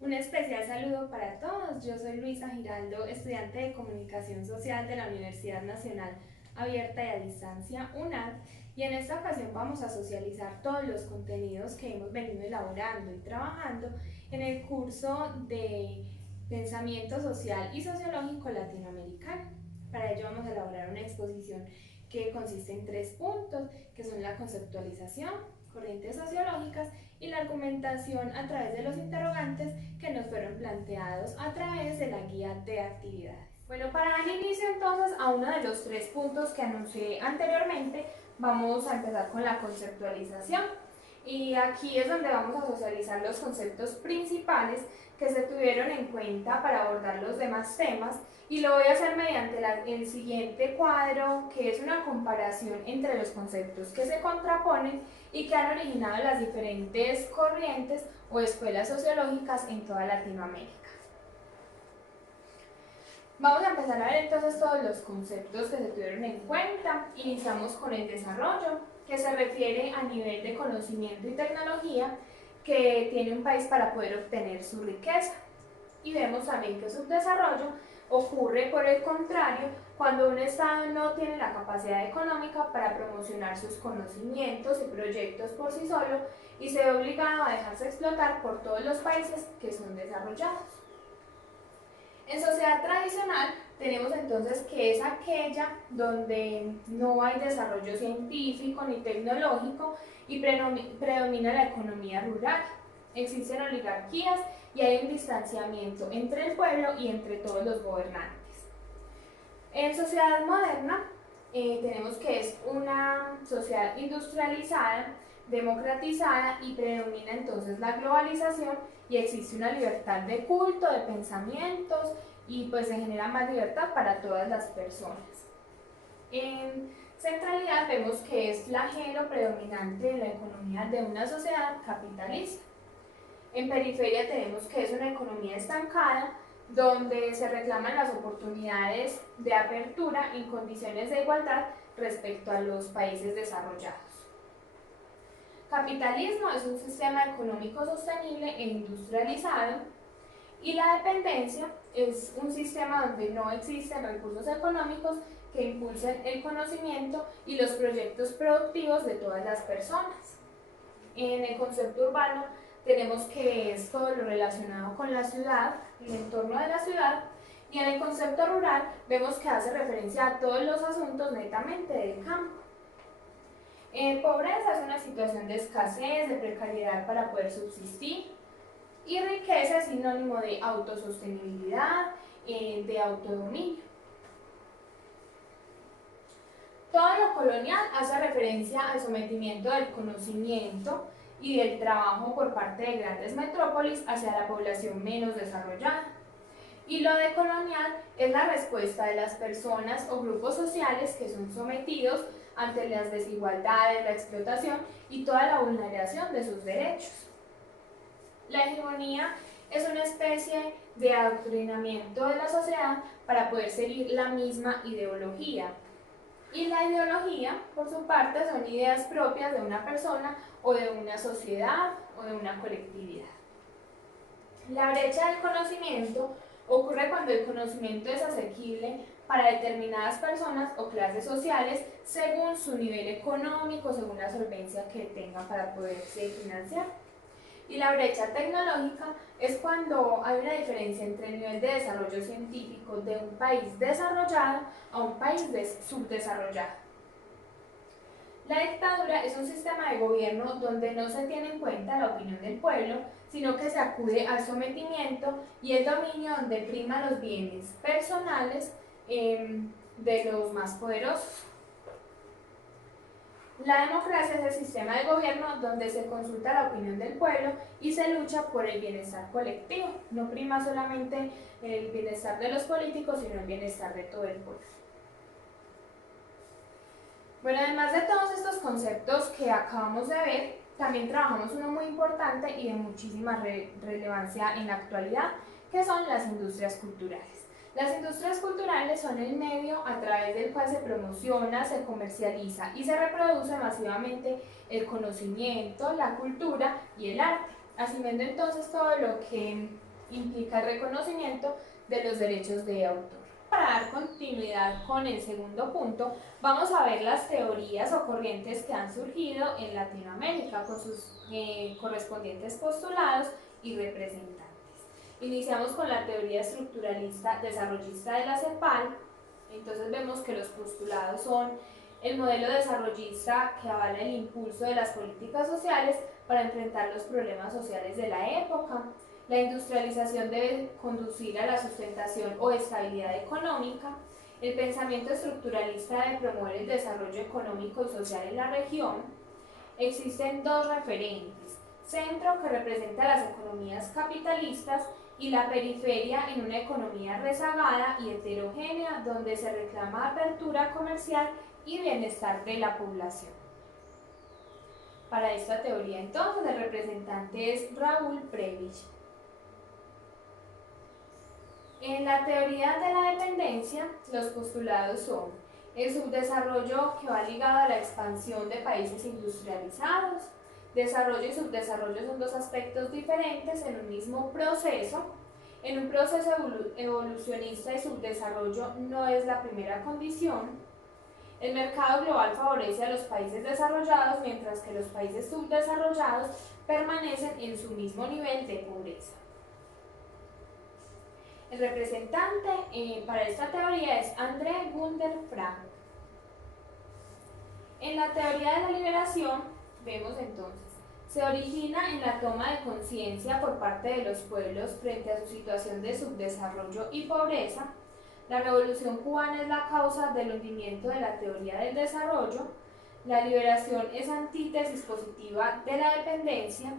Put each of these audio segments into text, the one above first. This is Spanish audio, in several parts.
Un especial saludo para todos. Yo soy Luisa Giraldo, estudiante de Comunicación Social de la Universidad Nacional Abierta y a Distancia, UNAD, y en esta ocasión vamos a socializar todos los contenidos que hemos venido elaborando y trabajando en el curso de Pensamiento Social y Sociológico Latinoamericano. Para ello vamos a elaborar una exposición que consiste en 3 puntos, que son la conceptualización, corrientes sociológicas y la argumentación a través de los interrogantes que nos fueron planteados a través de la guía de actividades. Bueno, para dar inicio entonces a uno de los 3 puntos que anuncié anteriormente, vamos a empezar con la conceptualización. Y aquí es donde vamos a socializar los conceptos principales que se tuvieron en cuenta para abordar los demás temas, y lo voy a hacer mediante el siguiente cuadro, que es una comparación entre los conceptos que se contraponen y que han originado las diferentes corrientes o escuelas sociológicas en toda Latinoamérica. Vamos a empezar a ver entonces todos los conceptos que se tuvieron en cuenta. Iniciamos con el desarrollo, que se refiere a nivel de conocimiento y tecnología que tiene un país para poder obtener su riqueza. Y vemos también que subdesarrollo ocurre, por el contrario, cuando un Estado no tiene la capacidad económica para promocionar sus conocimientos y proyectos por sí solo y se ve obligado a dejarse explotar por todos los países que son desarrollados. En sociedad tradicional tenemos entonces que es aquella donde no hay desarrollo científico ni tecnológico y predomina la economía rural. Existen oligarquías y hay un distanciamiento entre el pueblo y entre todos los gobernantes. En sociedad moderna tenemos que es una sociedad industrializada, democratizada, y predomina entonces la globalización y existe una libertad de culto, de pensamientos, y pues se genera más libertad para todas las personas. En centralidad vemos que es flagelo predominante de la economía de una sociedad capitalista. En periferia tenemos que es una economía estancada, donde se reclaman las oportunidades de apertura en condiciones de igualdad respecto a los países desarrollados. Capitalismo es un sistema económico sostenible e industrializado, y la dependencia es un sistema donde no existen recursos económicos que impulsen el conocimiento y los proyectos productivos de todas las personas. En el concepto urbano tenemos que es todo lo relacionado con la ciudad, el entorno de la ciudad, y en el concepto rural vemos que hace referencia a todos los asuntos netamente del campo. Pobreza es una situación de escasez, de precariedad para poder subsistir, y riqueza es sinónimo de autosostenibilidad, de autodominio. Todo lo colonial hace referencia al sometimiento del conocimiento y del trabajo por parte de grandes metrópolis hacia la población menos desarrollada. Y lo decolonial es la respuesta de las personas o grupos sociales que son sometidos ante las desigualdades, la explotación y toda la vulneración de sus derechos. La hegemonía es una especie de adoctrinamiento de la sociedad para poder seguir la misma ideología. Y la ideología, por su parte, son ideas propias de una persona o de una sociedad o de una colectividad. La brecha del conocimiento ocurre cuando el conocimiento es asequible para determinadas personas o clases sociales según su nivel económico, según la solvencia que tengan para poderse financiar. Y la brecha tecnológica es cuando hay una diferencia entre el nivel de desarrollo científico de un país desarrollado a un país subdesarrollado. La dictadura es un sistema de gobierno donde no se tiene en cuenta la opinión del pueblo, sino que se acude al sometimiento y el dominio, donde prima los bienes personales de los más poderosos. La democracia es el sistema de gobierno donde se consulta la opinión del pueblo y se lucha por el bienestar colectivo. No prima solamente el bienestar de los políticos, sino el bienestar de todo el pueblo. Bueno, además de todos estos conceptos que acabamos de ver, también trabajamos uno muy importante y de muchísima relevancia en la actualidad, que son las industrias culturales. Las industrias culturales son el medio a través del cual se promociona, se comercializa y se reproduce masivamente el conocimiento, la cultura y el arte, asumiendo entonces todo lo que implica el reconocimiento de los derechos de autor. Para dar continuidad con el segundo punto, vamos a ver las teorías o corrientes que han surgido en Latinoamérica con sus correspondientes postulados y representantes. Iniciamos con la teoría estructuralista desarrollista de la CEPAL. Entonces vemos que los postulados son el modelo desarrollista que avala el impulso de las políticas sociales para enfrentar los problemas sociales de la época. La industrialización debe conducir a la sustentación o estabilidad económica. El pensamiento estructuralista debe promover el desarrollo económico y social en la región. Existen dos referentes: centro, que representa las economías capitalistas, y la periferia, en una economía rezagada y heterogénea, donde se reclama apertura comercial y bienestar de la población. Para esta teoría, entonces, el representante es Raúl Prebisch. En la teoría de la dependencia, los postulados son el subdesarrollo, que va ligado a la expansión de países industrializados. Desarrollo y subdesarrollo son dos aspectos diferentes en un mismo proceso. En un proceso evolucionista, el subdesarrollo no es la primera condición. El mercado global favorece a los países desarrollados, mientras que los países subdesarrollados permanecen en su mismo nivel de pobreza. El representante para esta teoría es André Gunder Frank. En la teoría de la liberación, vemos entonces, se origina en la toma de conciencia por parte de los pueblos frente a su situación de subdesarrollo y pobreza. La revolución cubana es la causa del hundimiento de la teoría del desarrollo. La liberación es antítesis positiva de la dependencia.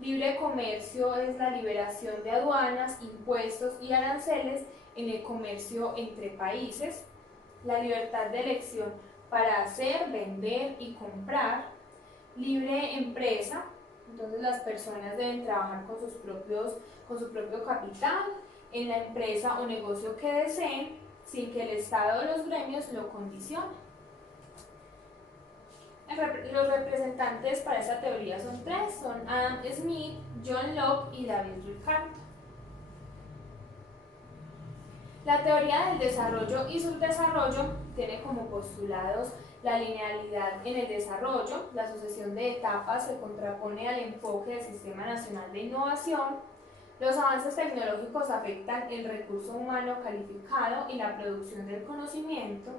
Libre comercio es la liberación de aduanas, impuestos y aranceles en el comercio entre países. La libertad de elección para hacer, vender y comprar. Libre empresa, entonces las personas deben trabajar con su propio capital en la empresa o negocio que deseen, sin que el Estado o los gremios lo condicionen. Los representantes para esta teoría son tres, son Adam Smith, John Locke y David Ricardo. La teoría del desarrollo y subdesarrollo tiene como postulados la linealidad en el desarrollo. La sucesión de etapas se contrapone al enfoque del Sistema Nacional de Innovación. Los avances tecnológicos afectan el recurso humano calificado y la producción del conocimiento.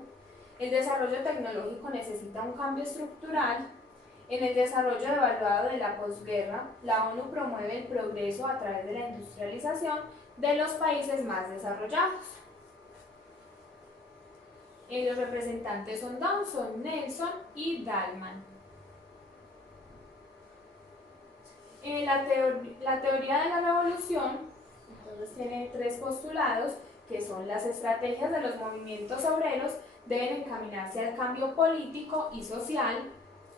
El desarrollo tecnológico necesita un cambio estructural. En el desarrollo evaluado de la posguerra, la ONU promueve el progreso a través de la industrialización de los países más desarrollados. Los representantes son Dawson, Nelson y Dahlman. La teoría de la revolución entonces tiene tres postulados, que son: las estrategias de los movimientos obreros deben encaminarse al cambio político y social.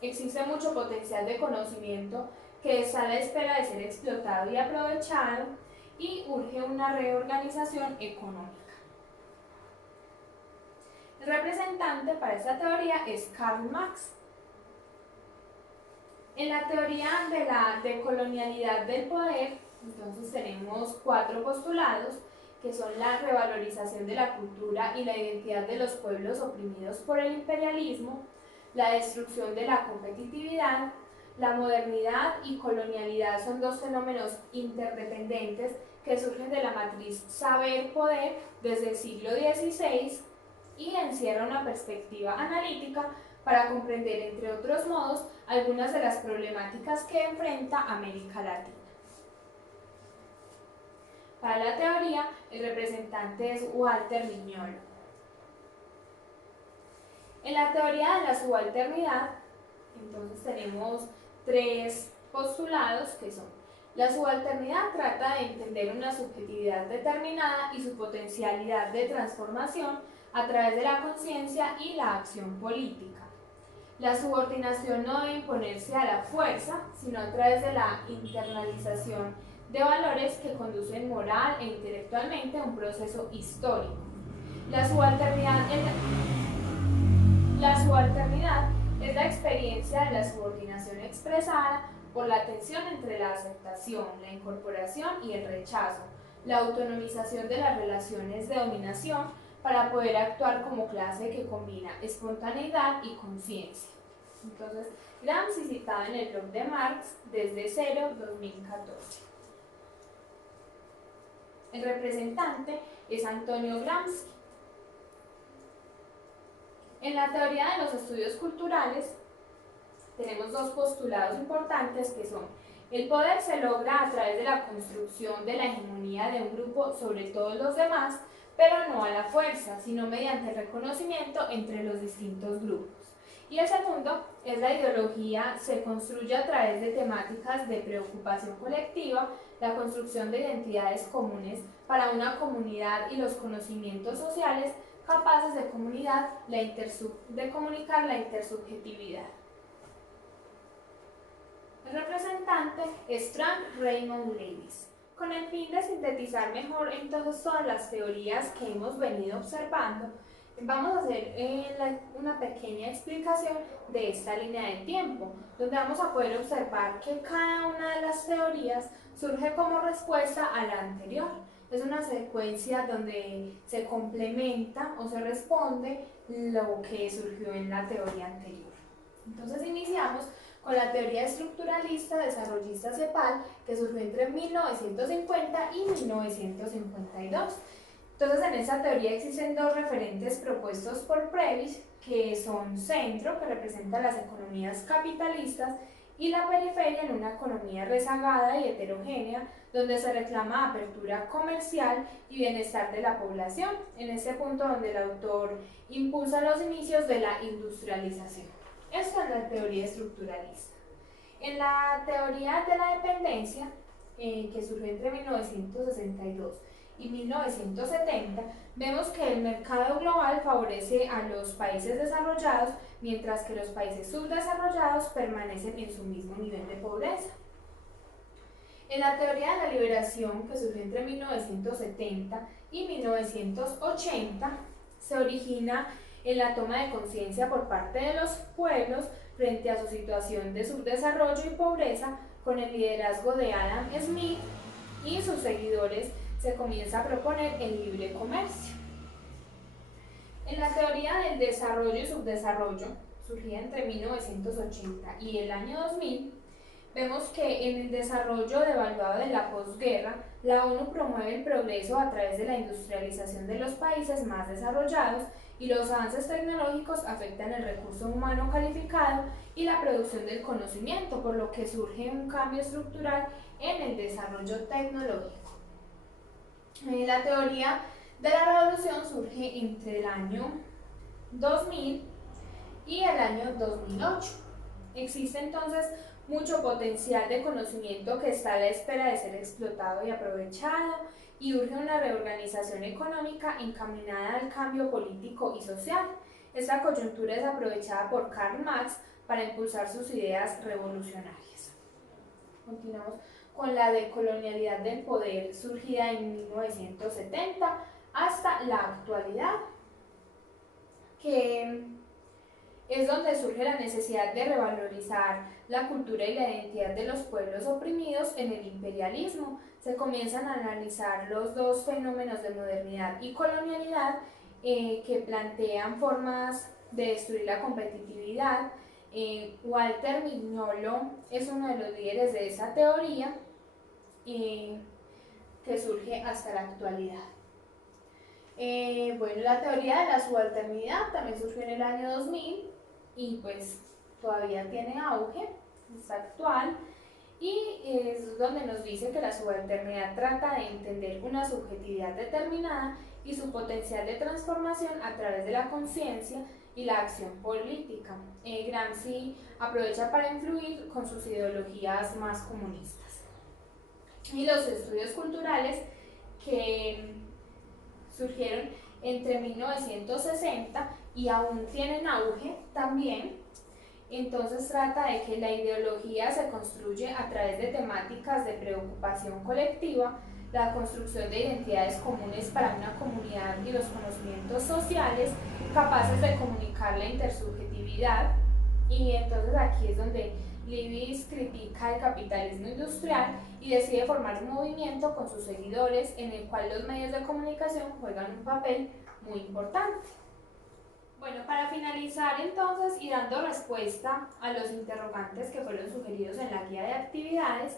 Existe mucho potencial de conocimiento que está a la espera de ser explotado y aprovechado, y urge una reorganización económica. El representante para esta teoría es Karl Marx. En la teoría de la decolonialidad del poder, entonces tenemos cuatro postulados, que son la revalorización de la cultura y la identidad de los pueblos oprimidos por el imperialismo, la destrucción de la competitividad. La modernidad y colonialidad son dos fenómenos interdependientes que surgen de la matriz saber-poder desde el siglo XVI y encierra una perspectiva analítica para comprender, entre otros modos, algunas de las problemáticas que enfrenta América Latina. Para la teoría, el representante es Walter Mignolo. En la teoría de la subalternidad, entonces tenemos tres postulados, que son: la subalternidad trata de entender una subjetividad determinada y su potencialidad de transformación a través de la conciencia y la acción política. La subordinación no debe imponerse a la fuerza, sino a través de la internalización de valores que conducen moral e intelectualmente a un proceso histórico. La subalternidad es la experiencia de la subordinación expresada por la tensión entre la aceptación, la incorporación y el rechazo, la autonomización de las relaciones de dominación para poder actuar como clase que combina espontaneidad y conciencia. Entonces, Gramsci citado en el blog de Marx desde Cero 2014. El representante es Antonio Gramsci. En la teoría de los estudios culturales tenemos dos postulados importantes que son: el poder se logra a través de la construcción de la hegemonía de un grupo sobre todos los demás, pero no a la fuerza, sino mediante el reconocimiento entre los distintos grupos. Y el segundo es la ideología se construye a través de temáticas de preocupación colectiva, la construcción de identidades comunes para una comunidad y los conocimientos sociales capaces de comunicar la intersubjetividad. El representante es Frank Raymond Lewis. Con el fin de sintetizar mejor entonces todas las teorías que hemos venido observando, vamos a hacer una pequeña explicación de esta línea de tiempo, donde vamos a poder observar que cada una de las teorías surge como respuesta a la anterior. Es una secuencia donde se complementa o se responde lo que surgió en la teoría anterior. Entonces iniciamos con la teoría estructuralista desarrollista CEPAL, que surgió entre 1950 y 1952. Entonces, en esta teoría existen dos referentes propuestos por Prebisch, que son centro, que representa las economías capitalistas, y la periferia en una economía rezagada y heterogénea, donde se reclama apertura comercial y bienestar de la población, en ese punto donde el autor impulsa los inicios de la industrialización. Esto es la teoría estructuralista. En la teoría de la dependencia, que surgió entre 1962 y 1970, vemos que el mercado global favorece a los países desarrollados, mientras que los países subdesarrollados permanecen en su mismo nivel de pobreza. En la teoría de la liberación, que surgió entre 1970 y 1980, se origina en la toma de conciencia por parte de los pueblos frente a su situación de subdesarrollo y pobreza, con el liderazgo de Adam Smith y sus seguidores. Se comienza a proponer el libre comercio. En la teoría del desarrollo y subdesarrollo, surgida entre 1980 y el año 2000, vemos que en el desarrollo devaluado de la posguerra, la ONU promueve el progreso a través de la industrialización de los países más desarrollados, y los avances tecnológicos afectan el recurso humano calificado y la producción del conocimiento, por lo que surge un cambio estructural en el desarrollo tecnológico. La teoría de la revolución surge entre el año 2000 y el año 2008. Existe entonces mucho potencial de conocimiento que está a la espera de ser explotado y aprovechado, y urge una reorganización económica encaminada al cambio político y social. Esta coyuntura es aprovechada por Karl Marx para impulsar sus ideas revolucionarias. Continuamos con la decolonialidad del poder, surgida en 1970 hasta la actualidad, que es donde surge la necesidad de revalorizar la cultura y la identidad de los pueblos oprimidos en el imperialismo. Se comienzan a analizar los dos fenómenos de modernidad y colonialidad que plantean formas de destruir la competitividad. Walter Mignolo es uno de los líderes de esa teoría que surge hasta la actualidad. Bueno, la teoría de la subalternidad también surgió en el año 2000 y pues todavía tiene auge, es actual, y es donde nos dice que la subalternidad trata de entender una subjetividad determinada y su potencial de transformación a través de la conciencia y la acción política. Gramsci aprovecha para influir con sus ideologías más comunistas. Y los estudios culturales que surgieron entre 1960 y aún tienen auge también. Entonces trata de que la ideología se construye a través de temáticas de preocupación colectiva, la construcción de identidades comunes para una comunidad y los conocimientos sociales capaces de comunicar la intersubjetividad. Y entonces aquí es donde Leibniz critica el capitalismo industrial y decide formar un movimiento con sus seguidores en el cual los medios de comunicación juegan un papel muy importante. Bueno, para finalizar entonces y dando respuesta a los interrogantes que fueron sugeridos en la guía de actividades,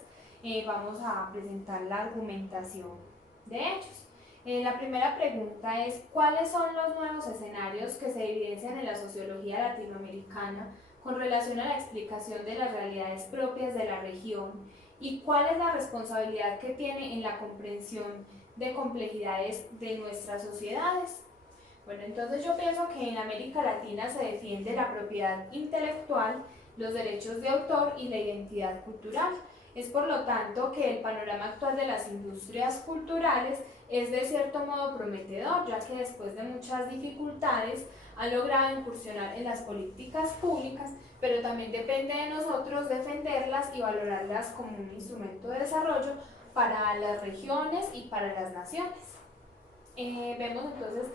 vamos a presentar la argumentación de ellos. La primera pregunta es: ¿cuáles son los nuevos escenarios que se evidencian en la sociología latinoamericana con relación a la explicación de las realidades propias de la región? ¿Y cuál es la responsabilidad que tiene en la comprensión de complejidades de nuestras sociedades? Bueno, entonces yo pienso que en América Latina se defiende la propiedad intelectual, los derechos de autor y la identidad cultural. Es por lo tanto que el panorama actual de las industrias culturales es de cierto modo prometedor, ya que después de muchas dificultades han logrado incursionar en las políticas públicas, pero también depende de nosotros defenderlas y valorarlas como un instrumento de desarrollo para las regiones y para las naciones. Vemos entonces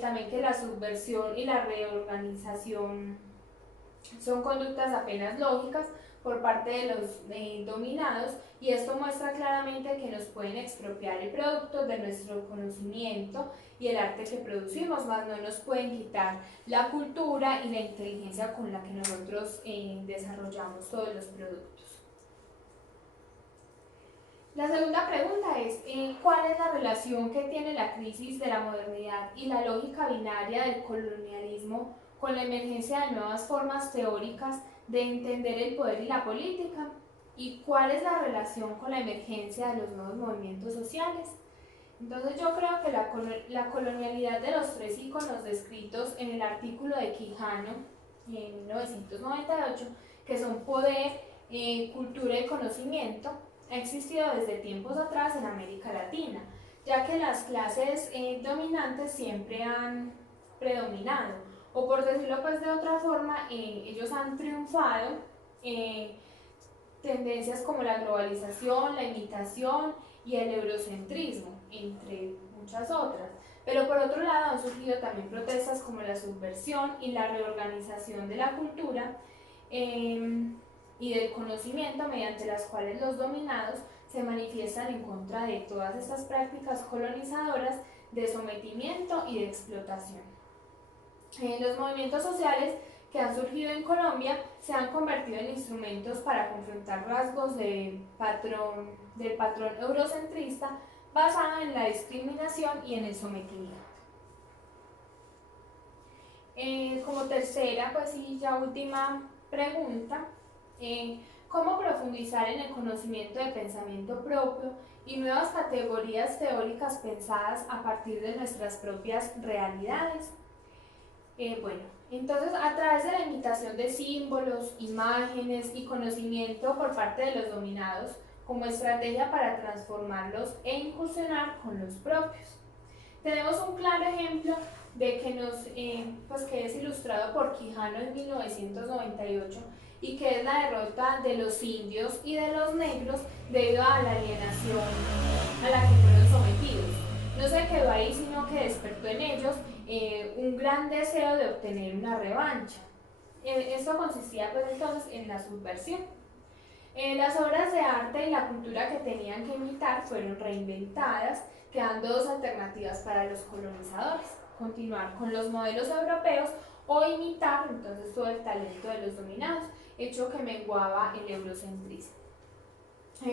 también que la subversión y la reorganización son conductas apenas lógicas por parte de los dominados, y esto muestra claramente que nos pueden expropiar el producto de nuestro conocimiento y el arte que producimos, mas no nos pueden quitar la cultura y la inteligencia con la que nosotros desarrollamos todos los productos. La segunda pregunta es: ¿cuál es la relación que tiene la crisis de la modernidad y la lógica binaria del colonialismo con la emergencia de nuevas formas teóricas de entender el poder y la política? ¿Y cuál es la relación con la emergencia de los nuevos movimientos sociales? Entonces yo creo que la colonialidad de los tres íconos descritos en el artículo de Quijano en 1998, que son poder, cultura y conocimiento, ha existido desde tiempos atrás en América Latina, ya que las clases dominantes siempre han predominado, o por decirlo pues de otra forma, ellos han triunfado. Tendencias como la globalización, la imitación y el eurocentrismo, entre muchas otras. Pero por otro lado han surgido también protestas como la subversión y la reorganización de la cultura y del conocimiento, mediante las cuales los dominados se manifiestan en contra de todas estas prácticas colonizadoras de sometimiento y de explotación. Los movimientos sociales que han surgido en Colombia se han convertido en instrumentos para confrontar rasgos del patrón eurocentrista basado en la discriminación y en el sometimiento. Como tercera, pues y ya última pregunta, ¿cómo profundizar en el conocimiento de pensamiento propio y nuevas categorías teóricas pensadas a partir de nuestras propias realidades? Bueno, entonces a través de la imitación de símbolos, imágenes y conocimiento por parte de los dominados como estrategia para transformarlos e incursionar con los propios. Tenemos un claro ejemplo de que es ilustrado por Quijano en 1998 y que es la derrota de los indios y de los negros debido a la alienación a la que fueron sometidos. No se quedó ahí, sino que despertó en ellos un gran deseo de obtener una revancha. Esto consistía pues entonces en la subversión. Las obras de arte y la cultura que tenían que imitar fueron reinventadas, quedando dos alternativas para los colonizadores: continuar con los modelos europeos o imitar entonces todo el talento de los dominados, hecho que menguaba el eurocentrismo.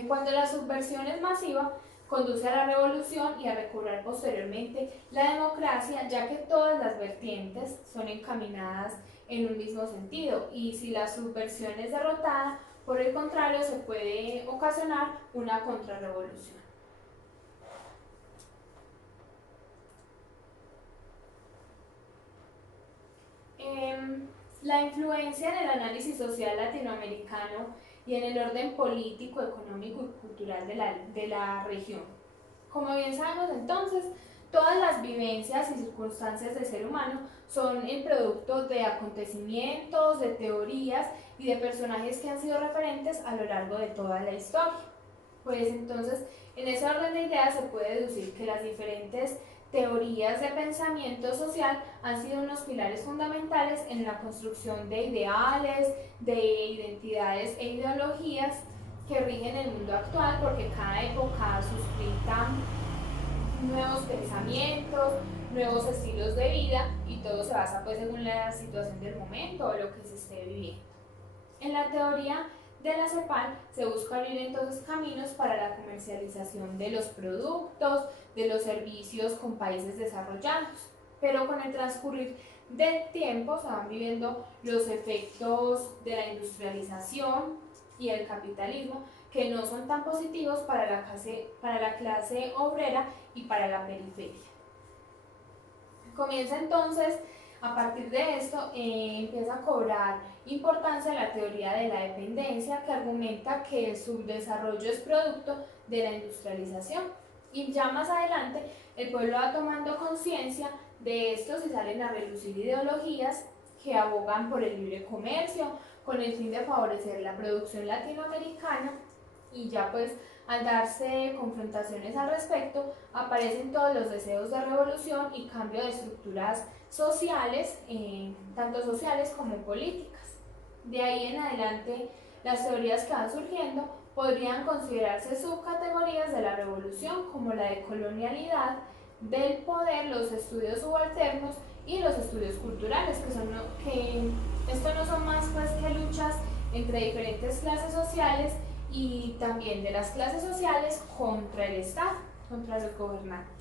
Cuando la subversión es masiva, conduce a la revolución y a recobrar posteriormente la democracia, ya que todas las vertientes son encaminadas en un mismo sentido, y si la subversión es derrotada, por el contrario, se puede ocasionar una contrarrevolución. La influencia en el análisis social latinoamericano y en el orden político, económico y cultural de la región. Como bien sabemos entonces, todas las vivencias y circunstancias del ser humano son el producto de acontecimientos, de teorías y de personajes que han sido referentes a lo largo de toda la historia. Pues entonces, en ese orden de ideas se puede deducir que las diferentes teorías de pensamiento social han sido unos pilares fundamentales en la construcción de ideales, de identidades e ideologías que rigen el mundo actual, porque cada época suscita nuevos pensamientos, nuevos estilos de vida, y todo se basa pues según la situación del momento o lo que se esté viviendo. En la teoría de la CEPAL se busca abrir entonces caminos para la comercialización de los productos, de los servicios con países desarrollados, pero con el transcurrir del tiempo se van viviendo los efectos de la industrialización y el capitalismo, que no son tan positivos para la clase obrera y para la periferia. Comienza entonces, a partir de esto, empieza a cobrar importancia la teoría de la dependencia, que argumenta que el subdesarrollo es producto de la industrialización. Y ya más adelante el pueblo va tomando conciencia de esto y salen a relucir ideologías que abogan por el libre comercio con el fin de favorecer la producción latinoamericana, y ya pues al darse confrontaciones al respecto aparecen todos los deseos de revolución y cambio de estructuras sociales, tanto sociales como políticas. De ahí en adelante las teorías que van surgiendo podrían considerarse subcategorías de la revolución, como la de colonialidad, del poder, los estudios subalternos y los estudios culturales, que esto no son más pues que luchas entre diferentes clases sociales, y también de las clases sociales contra el Estado, contra los gobernantes.